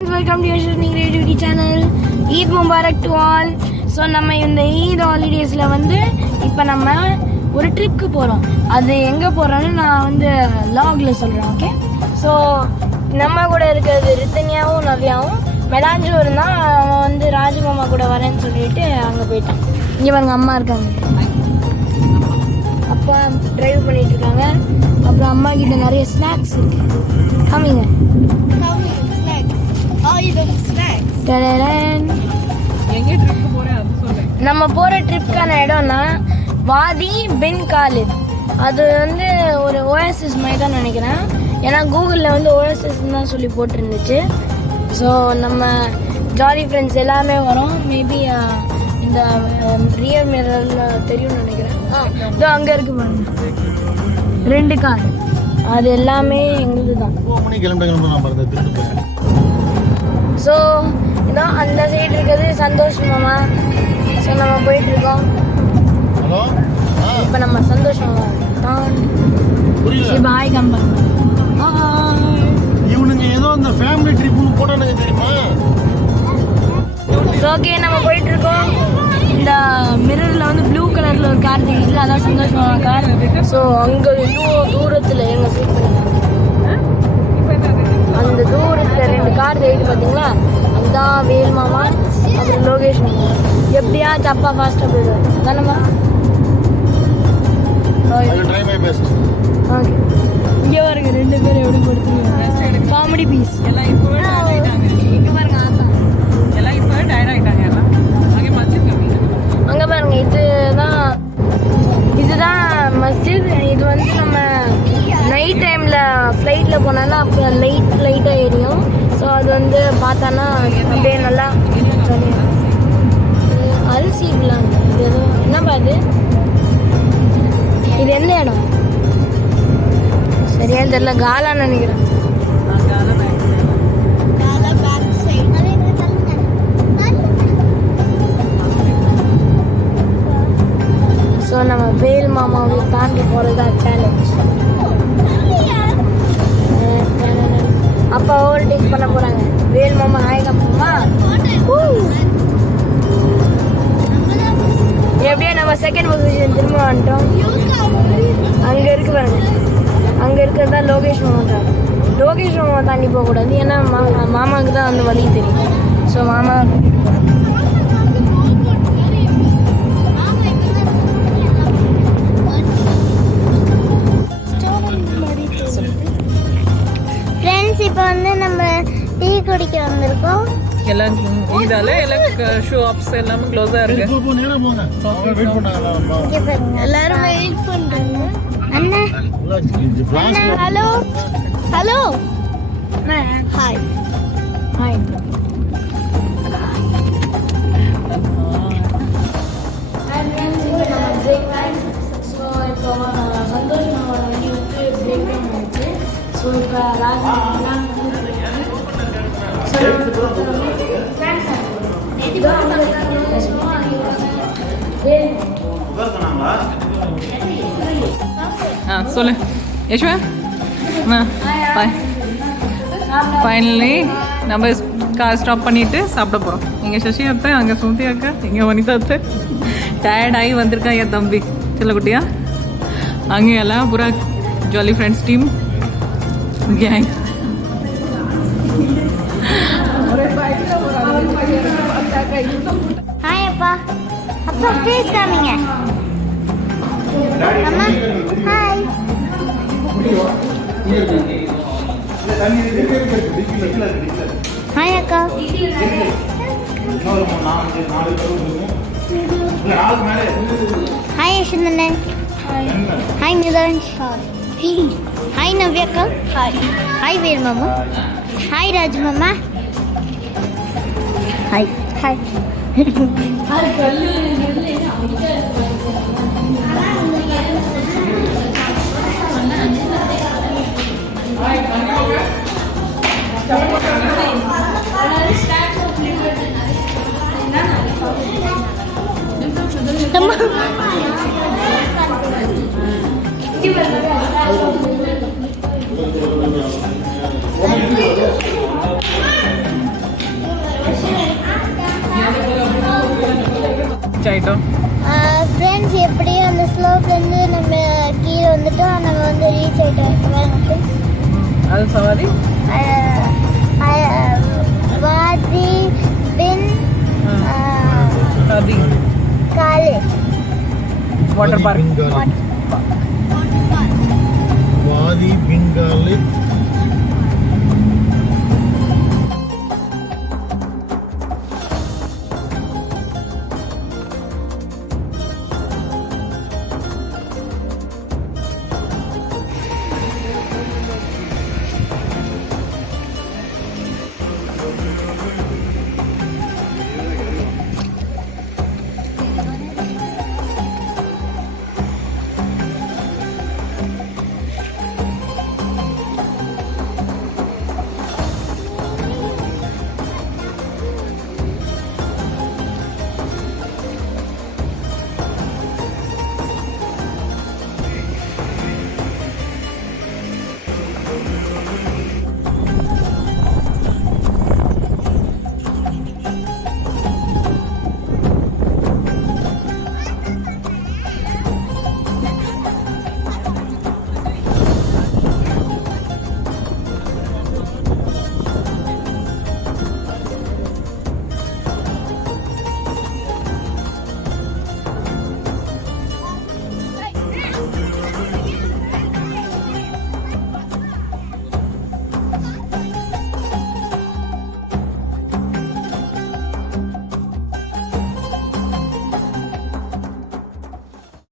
Welcome to your creativity channel. Eid Mubarak to all. So நம்ம இந்த Eid holidaysல இப்போ நம்ம ஒரு ட்ரிப்க்கு போறோம். அது எங்க போறோம்னு நான் vlogல சொல்றேன். ஓகே. ஸோ நம்ம கூட இருக்கிறது ரித்தன்யாவும் நவ்யாவும் மெலாஞ்சூர் தான். அவன் ராஜமாமா கூட வரேன்னு சொல்லிட்டு அங்கே போயிட்டான். இங்கே பாருங்க அம்மா இருக்காங்க, அப்பா டிரைவ் பண்ணிட்டு இருக்காங்க. அப்புறம் அம்மா கிட்ட நிறைய ஸ்நாக்ஸ் இருக்கு. காமிங்க. நம்ம போற ட்ரிப்கான இடம்னா வாதி பின் காலித். அது ஒரு ஓஎஸ்எஸ் மாதிரி தான் நினைக்கிறேன். ஏன்னா கூகுளில் ஓஎஸ்எஸ் தான் சொல்லி போட்டிருந்துச்சு. ஸோ நம்ம ஜாலி ஃப்ரெண்ட்ஸ் எல்லாமே வரோம். மேபி இந்த ரியல் மிரர்ல தெரியும்னு நினைக்கிறேன். இதோ அங்கே இருக்கு பாருங்க 2 கார். அது எல்லாமே எங்களுது தான். ஸோ இதான் அந்த சைடு இருக்கிறது சந்தோஷ் மாமா. ஸோ நம்ம போயிட்டு இருக்கோம். இப்போ நம்ம சந்தோஷ் மாமா தான் பாய் கம்பா. இவனுங்க ஏதோ அந்த ஃபேமிலி ட்ரிப் போட்டானுங்க தெரியுமா? ஓகே நம்ம போயிட்டு இருக்கோம். இந்த மிரரில் ப்ளூ கலரில் ஒரு கார் தெரியுது, அதான் சந்தோஷ் மாமா கார். ஸோ அங்கே இன்னும் தூரத்தில் எங்கள் சீட் அந்த தூரத்தில் 2 கார் தெரியுது பார்த்தீங்களா? அதுதான் வேல் மாமா, அப்புறம் லோகேஷ் மாமா. எப்படியா தப்பா ஃபாஸ்ட்டாக போயிடுவார் தானம்மா? ஓகே. இங்கே பாருங்க 2 பேரும் எப்படி கொடுத்துருங்க. காமெடி பீஸ் எல்லாம் இப்போ இங்கே பாருங்க. எல்லாம் இப்போ டயர்ட் ஆகிட்டாங்க. எல்லாம் அங்கே பாருங்க. இதுதான் மஸ்ஜித். இது நம்ம நைட் டைமில் ஃப்ளைட்டில் போனாலும் அப்போ லைட்டாக எரியும். ஸோ அது பார்த்தானா அப்படியே நல்லா அரிசி இப்படிலாம். இது ஏதோ என்னப்பா இது எந்த இடம் சரியானு தெரியல. காலான்னு நினைக்கிறேன். ஸோ நம்ம வேல் மாமாவை தாண்டி போகிறதா சேலஞ்ச். அப்பா ஓவர்டேக் பண்ண போகிறாங்க. வேல் மாமா ஹாய் கம்மா. எப்படியோ நம்ம செகண்ட் பொசிஷன் திரும்ப வந்துட்டோம். அங்கே இருக்கு பாருங்க. அங்கே இருக்கிறது தான் லோகேஷ் மாமா தான். லோகேஷ் மாமா தாண்டி போகக்கூடாது. ஏன்னா மாமாவுக்கு தான் வழி தெரியும். ஸோ மாமா இப்போ நம்ம டீ குடிக்க வந்திருக்கோம். எல்லாம் இதால எல்லாம் ஷாப்ஸ் எல்லாமே க்ளோஸா இருக்கு. எல்லாரும் வெயிட் பண்றாங்க. அண்ணா hello hello hi hi. Santosh மாமா பிரேக் டைம் ஆயிடுச்சு. ஸோ இப்போ ராஜ்லாம் சொல்லு யஷ்வா. பாய். ஃபைனலி நம்ம கார் ஸ்டாப் பண்ணிட்டு சாப்பிட போகிறோம். இங்கே சசி அத்தை, அங்கே சுமதி அக்கா, இங்கே வனிதா அத்தை. டயர்டாகி வந்திருக்கா என் தம்பி செல்லக்குட்டியா. அங்கே எல்லாம் பூரா jolly friends team gang. Hi அப்பா. அப்பா ஃபேஸ் காமிங்க. அம்மா ஹாய். ஹாய் அக்கா. ஹாய் யஷ்வந்தன். ஹாய் நிதான்ஷ். ஹாய் நவ்யாக்கா. ஹாய் வேல் மாமா. ஹாய் ராஜ் மாமா. Hi hi. ஆயிட்டோம். ஃப்ரெண்ட்ஸ் எப்படியும் அந்த ஸ்லோப்லேருந்து நம்ம கீழே வந்துட்டோம், நம்ம வந்து ரீச் ஆகிட்டோம். அது சவாரி வாதி பின் காலேஜ் வாட்டர் பார்க். வாதி பின் காலேஜ்